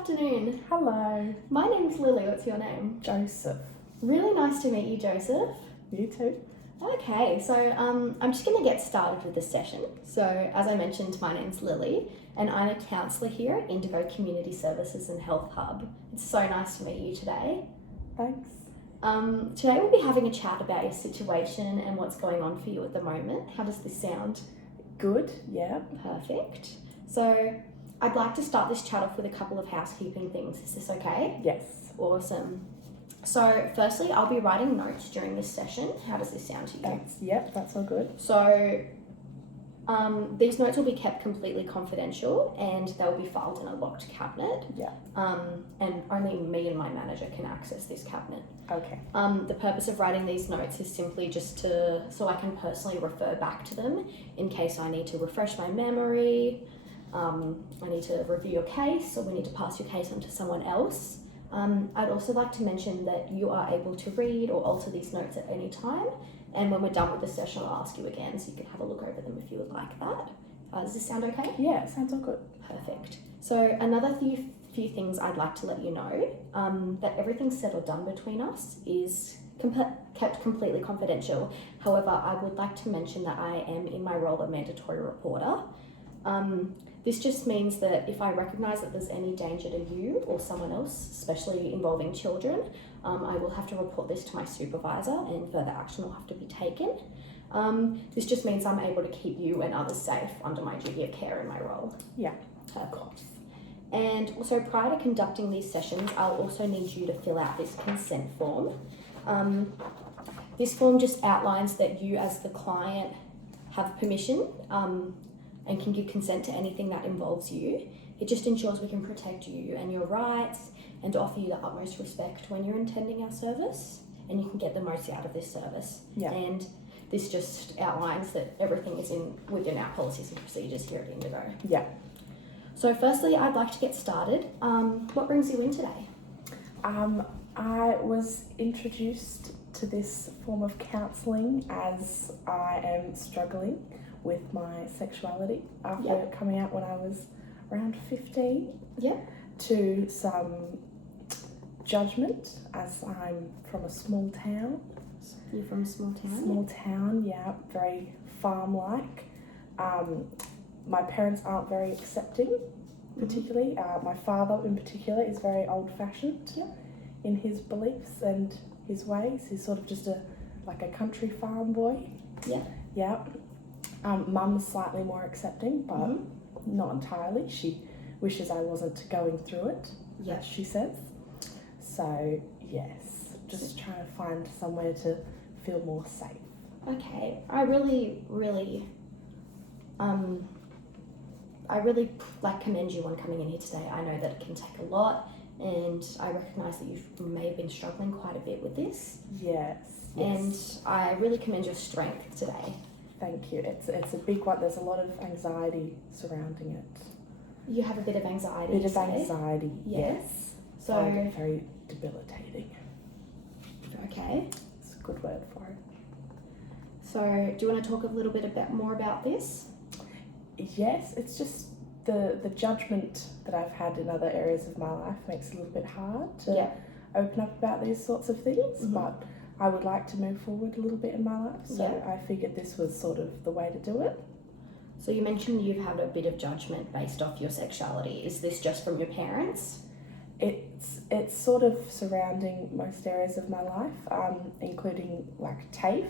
afternoon. Hello. My name's Lily. What's your name? Joseph. Really nice to meet you, Joseph. You too. Okay, so I'm just going to get started with this session. So as I mentioned, my name's Lily and I'm a counsellor here at Indigo Community Services and Health Hub. It's so nice to meet you today. Thanks. Today we'll be having a chat about your situation and what's going on for you at the moment. How does this sound? Good, yeah. Perfect. So I'd like to start this chat off with a couple of housekeeping things. Is this okay? Yes. Awesome. So firstly, I'll be writing notes during this session. How does this sound to you? That's all good. So these notes will be kept completely confidential and they'll be filed in a locked cabinet. Yeah. And only me and my manager can access this cabinet. Okay. The purpose of writing these notes is simply just so I can personally refer back to them in case I need to refresh my memory, I need to review your case, or we need to pass your case on to someone else. I'd also like to mention that you are able to read or alter these notes at any time, and when we're done with the session I'll ask you again so you can have a look over them if you would like that. Does this sound okay? Yeah, sounds all good. Perfect. So another few things I'd like to let you know, that everything said or done between us is kept completely confidential. However, I would like to mention that I am in my role a mandatory reporter. This just means that if I recognise that there's any danger to you or someone else, especially involving children, I will have to report this to my supervisor and further action will have to be taken. This just means I'm able to keep you and others safe under my duty of care in my role. Yeah. Of course. And also prior to conducting these sessions, I'll also need you to fill out this consent form. This form just outlines that you as the client have permission and can give consent to anything that involves you. It just ensures we can protect you and your rights and offer you the utmost respect when you're attending our service, and you can get the most out of this service. Yeah. And this just outlines that everything is within our policies and procedures here at Indigo. Yeah. So firstly, I'd like to get started. What brings you in today? I was introduced to this form of counselling as I am struggling with my sexuality after coming out when I was around 15. Yeah. To some judgment as I'm from a small town. You're from a small town? Small town, yeah, very farm-like. My parents aren't very accepting, particularly. My father in particular is very old-fashioned in his beliefs and his ways. He's sort of just like a country farm boy. Yeah. Yeah. Mum's slightly more accepting, but not entirely. She wishes I wasn't going through it, as she says. So, yes, just trying to find somewhere to feel more safe. Okay, I really commend you on coming in here today. I know that it can take a lot, and I recognise that you may have been struggling quite a bit with this. Yes. And I really commend your strength today. Thank you. It's a big one. There's a lot of anxiety surrounding it. You have a bit of anxiety. A bit of anxiety, yes. So I find it very debilitating. Okay. It's a good word for it. So do you want to talk a little bit more about this? Yes, it's just the judgment that I've had in other areas of my life makes it a little bit hard to open up about these sorts of things, but I would like to move forward a little bit in my life, so I figured this was sort of the way to do it. So you mentioned you've had a bit of judgment based off your sexuality. Is this just from your parents? It's sort of surrounding most areas of my life, including like TAFE,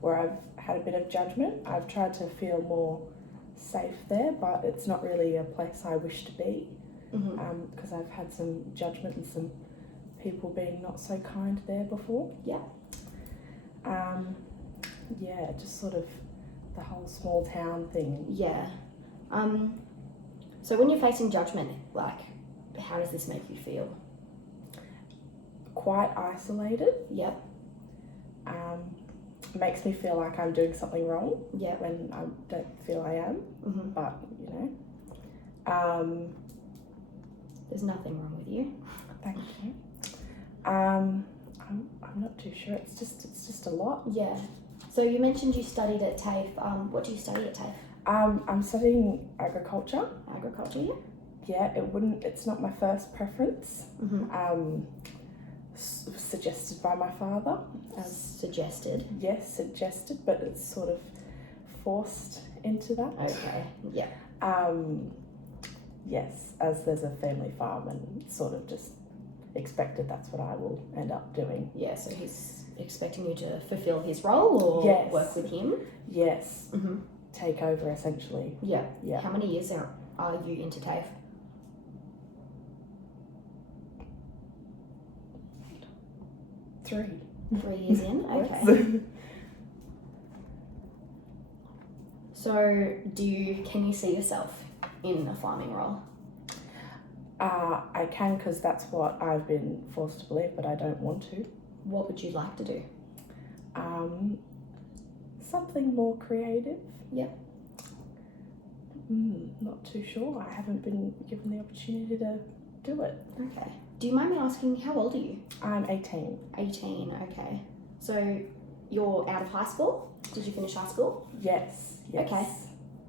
where I've had a bit of judgment. I've tried to feel more safe there, but it's not really a place I wish to be, because I've had some judgment and some people being not so kind there before. Just sort of the whole small town thing. So when you're facing judgment, like, how does this make you feel? Quite isolated. Makes me feel like I'm doing something wrong when I don't feel I am, but you know. There's nothing wrong with you. Thank you. I'm not too sure. It's just a lot. Yeah. So you mentioned you studied at TAFE. What do you study at TAFE? I'm studying agriculture. Agriculture, yeah. yeah, it's not my first preference. Mm-hmm. Suggested by my father. As suggested. Yes, suggested, but it's sort of forced into that. Okay. Yeah. Yes, as there's a family farm and sort of just expected that's what I will end up doing. Yeah, so he's expecting you to fulfill his role or Yes. work with him? Yes. Mm-hmm. Take over essentially. Yeah. Yeah. How many years are you into TAFE? 3. 3 years in? Okay. Yes. So can you see yourself in a farming role? I can, because that's what I've been forced to believe, but I don't want to. What would you like to do? Something more creative. Yeah. Not too sure. I haven't been given the opportunity to do it. Okay. Do you mind me asking, how old are you? I'm 18. 18, okay. So you're out of high school? Did you finish high school? Yes. Okay.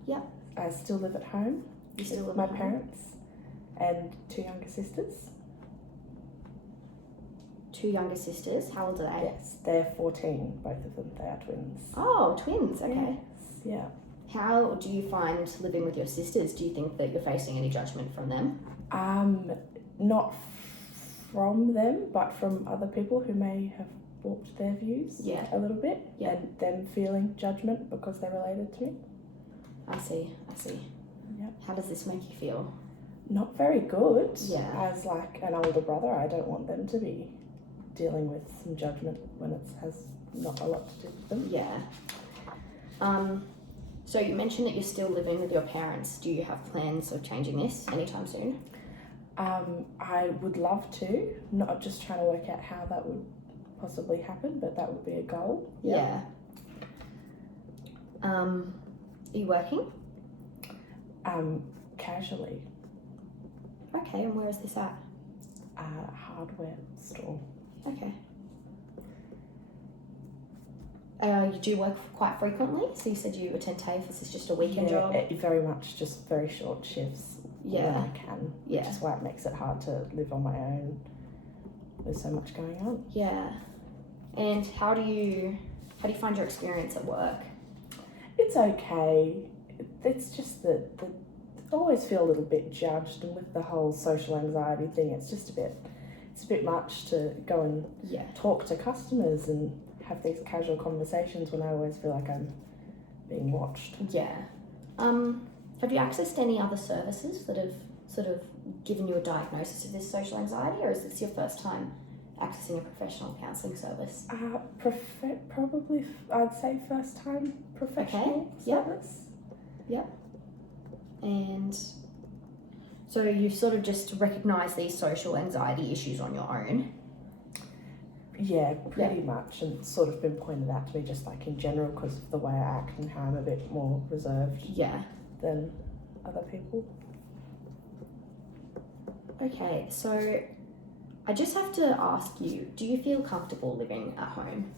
Yeah. I still live at home. You still live with my at home? parents and 2 younger sisters. 2 younger sisters. How old are they? Yes, they're 14, both of them. They are twins. Oh, twins. Okay. Yes, yeah. How do you find living with your sisters? Do you think that you're facing any judgment from them? Not from them, but from other people who may have warped their views a little bit, and them feeling judgment because they're related to me. I see. Yeah. How does this make you feel? Not very good. Yeah. As like an older brother, I don't want them to be dealing with some judgment when it has not a lot to do with them. Yeah. So you mentioned that you're still living with your parents. Do you have plans of changing this anytime soon? I would love to, not just trying to work out how that would possibly happen, but that would be a goal. Yeah. Are you working? Casually. Okay, and where is this at? Hardware store. Okay. You do work quite frequently, so you said you attend TAFE. This is just a weekend job? Very much, just very short shifts when I can, which is why it makes it hard to live on my own. There's so much going on. Yeah. And how do you find your experience at work? It's okay. It's just that I always feel a little bit judged, and with the whole social anxiety thing, it's a bit much to go and talk to customers and have these casual conversations when I always feel like I'm being watched. Yeah. Have you accessed any other services that have sort of given you a diagnosis of this social anxiety, or is this your first time accessing a professional counselling service? Probably, I'd say first time professional service. Yep. And so you've sort of just recognised these social anxiety issues on your own? Yeah, pretty much, and it's sort of been pointed out to me just like in general because of the way I act and how I'm a bit more reserved than other people. Okay, so I just have to ask you, do you feel comfortable living at home?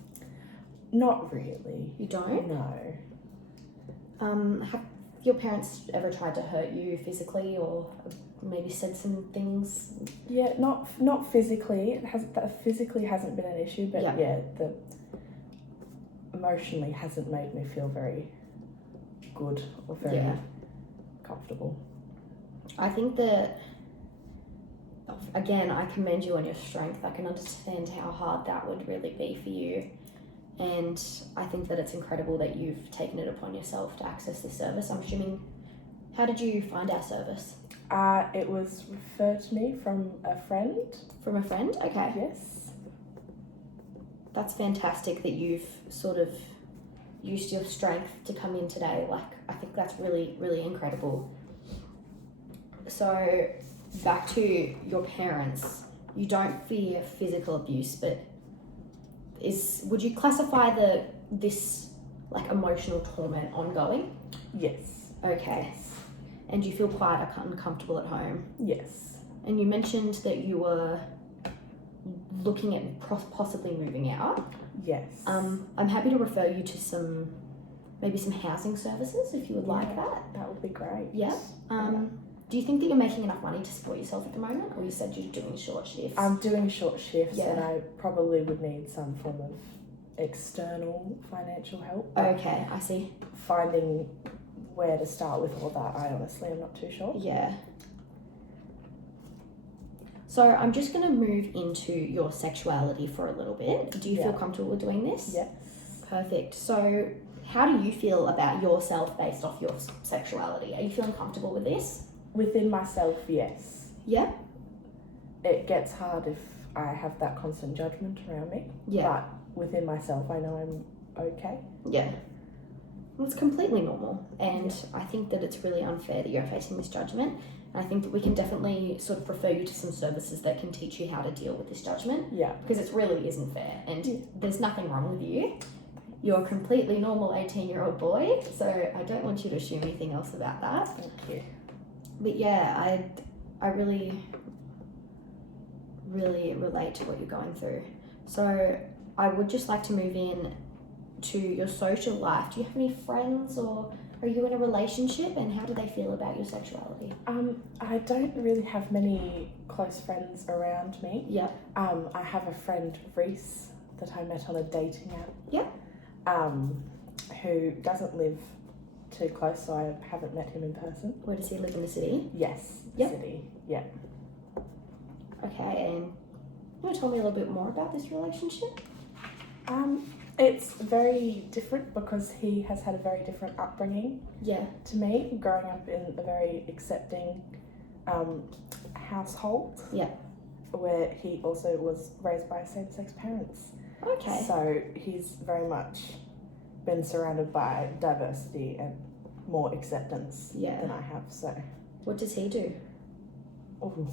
Not really. You don't? No. Have your parents ever tried to hurt you physically or maybe said some things? Yeah, not physically. Physically hasn't been an issue, but the emotionally hasn't made me feel very good or very comfortable. I think that, again, I commend you on your strength. I can understand how hard that would really be for you. And I think that it's incredible that you've taken it upon yourself to access this service. I'm assuming, how did you find our service? It was referred to me from a friend. From a friend? Okay. Yes. That's fantastic that you've sort of used your strength to come in today. Like, I think that's really, really incredible. So, back to your parents. You don't fear physical abuse, but would you classify this like emotional torment ongoing? Yes. Okay. Yes. And you feel quite uncomfortable at home? Yes. And you mentioned that you were looking at possibly moving out? Yes. I'm happy to refer you to maybe some housing services if you would like that. That would be great. Yeah. Do you think that you're making enough money to support yourself at the moment, or you said you're doing short shifts? I'm doing short shifts, Yeah. and I probably would need some form of external financial help. Okay, I see. Finding where to start with all that, I honestly am not too sure. Yeah. So I'm just going to move into your sexuality for a little bit. Do you feel comfortable with doing this? Yes. Perfect. So how do you feel about yourself based off your sexuality? Are you feeling comfortable with this? Within myself, yes. Yeah? It gets hard if I have that constant judgment around me. Yeah. But within myself, I know I'm okay. Yeah. Well, it's completely normal. And I think that it's really unfair that you're facing this judgment. And I think that we can definitely sort of refer you to some services that can teach you how to deal with this judgment. Yeah. Because it really isn't fair. And there's nothing wrong with you. You're a completely normal 18-year-old boy. So I don't want you to assume anything else about that. Thank you. But yeah, I really, really relate to what you're going through. So I would just like to move in to your social life. Do you have any friends, or are you in a relationship, and how do they feel about your sexuality? I don't really have many close friends around me. Yeah. I have a friend, Reese, that I met on a dating app. Yeah. Who doesn't live too close, so I haven't met him in person. Where does he live, in the city? Yes, Yep. city. Yeah. Okay, and you want to tell me a little bit more about this relationship? It's very different because he has had a very different upbringing Yeah. to me, growing up in a very accepting household. Yeah. Where he also was raised by same-sex parents. Okay. So he's very much been surrounded by diversity and more acceptance than I have. So What does he do? ooh.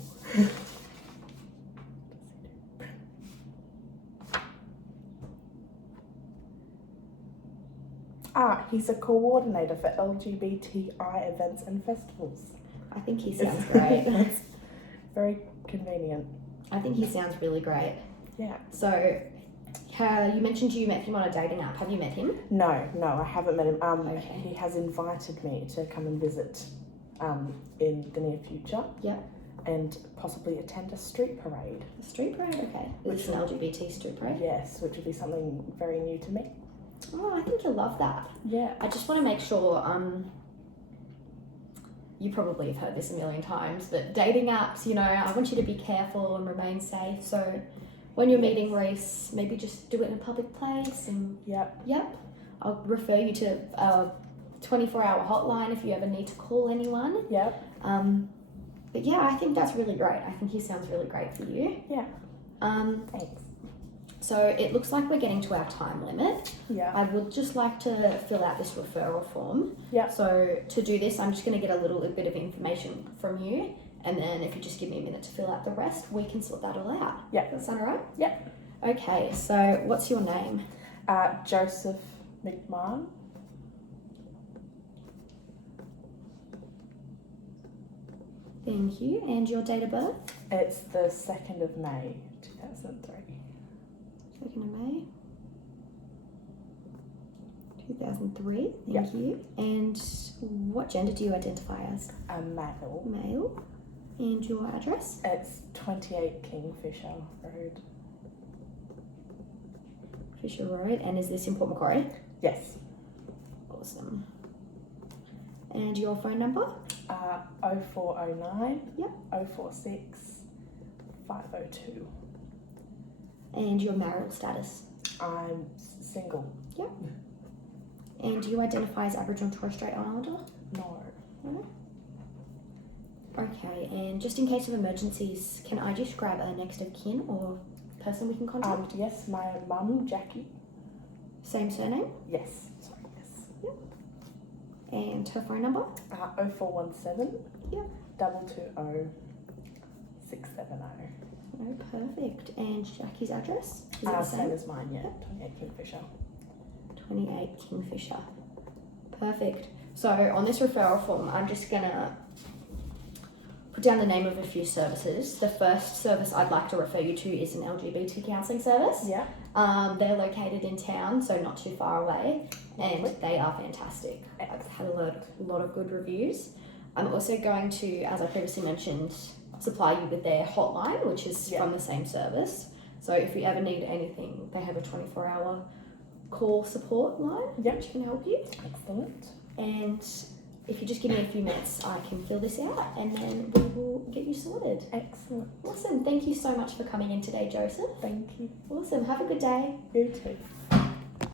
He's a coordinator for LGBTI events and festivals. I think he sounds great. It's very convenient. I think he sounds really great. Yeah. So, you mentioned you met him on a dating app. Have you met him? No, I haven't met him. Okay. He has invited me to come and visit in the near future. Yeah. And possibly attend a street parade. A street parade? Okay. Is this an LGBT street parade? Yes, which would be something very new to me. Oh, I think you'll love that. Yeah. I just want to make sure, you probably have heard this a million times, but dating apps, I want you to be careful and remain safe. So when you're meeting Reese, maybe just do it in a public place and Yep. I'll refer you to a 24-hour hotline if you ever need to call anyone. Yep. But yeah, I think that's really great. I think he sounds really great for you. Yeah. Thanks. So it looks like we're getting to our time limit. Yeah. I would just like to fill out this referral form. Yeah. So to do this, I'm just going to get a little bit of information from you, and then if you just give me a minute to fill out the rest, we can sort that all out. Yeah. Does that sound alright? Yeah. Okay, so what's your name? Joseph McMahon. Thank you. And your date of birth? It's the 2nd of May, 2003. 2nd of May 2003. Thank you. And what gender do you identify as? A male. Male. And your address? It's 28 Kingfisher Road. Fisher Road. And is this in Port Macquarie? Yes. Awesome. And your phone number? 0409. Yep. 046 502. And your marital status? I'm single. Yep. And do you identify as Aboriginal Torres Strait Islander? No. No. Okay, and just in case of emergencies, can I just grab a next of kin or person we can contact? Yes, my mum, Jackie. Same surname? Yes. Sorry, yes. Yep. And her phone number? 0417. Yep. 220 670. Oh, perfect. And Jackie's address? Is it the Same same? as mine, yeah. 28 Kingfisher. 28 Kingfisher. Perfect. So on this referral form, I'm just gonna put down the name of a few services. The first service I'd like to refer you to is an LGBT counselling service. Yeah. They're located in town, so not too far away, and Lovely. they are fantastic. I've had a lot of good reviews. I'm also going to, as I previously mentioned, supply you with their hotline, which is Yeah. from the same service. So if you ever need anything, they have a 24-hour call support line, Yep. which can help you. Excellent. And if you just give me a few minutes, I can fill this out and then we will get you sorted. Excellent. Awesome. Thank you so much for coming in today, Joseph. Thank you. Awesome. Have a good day. You too.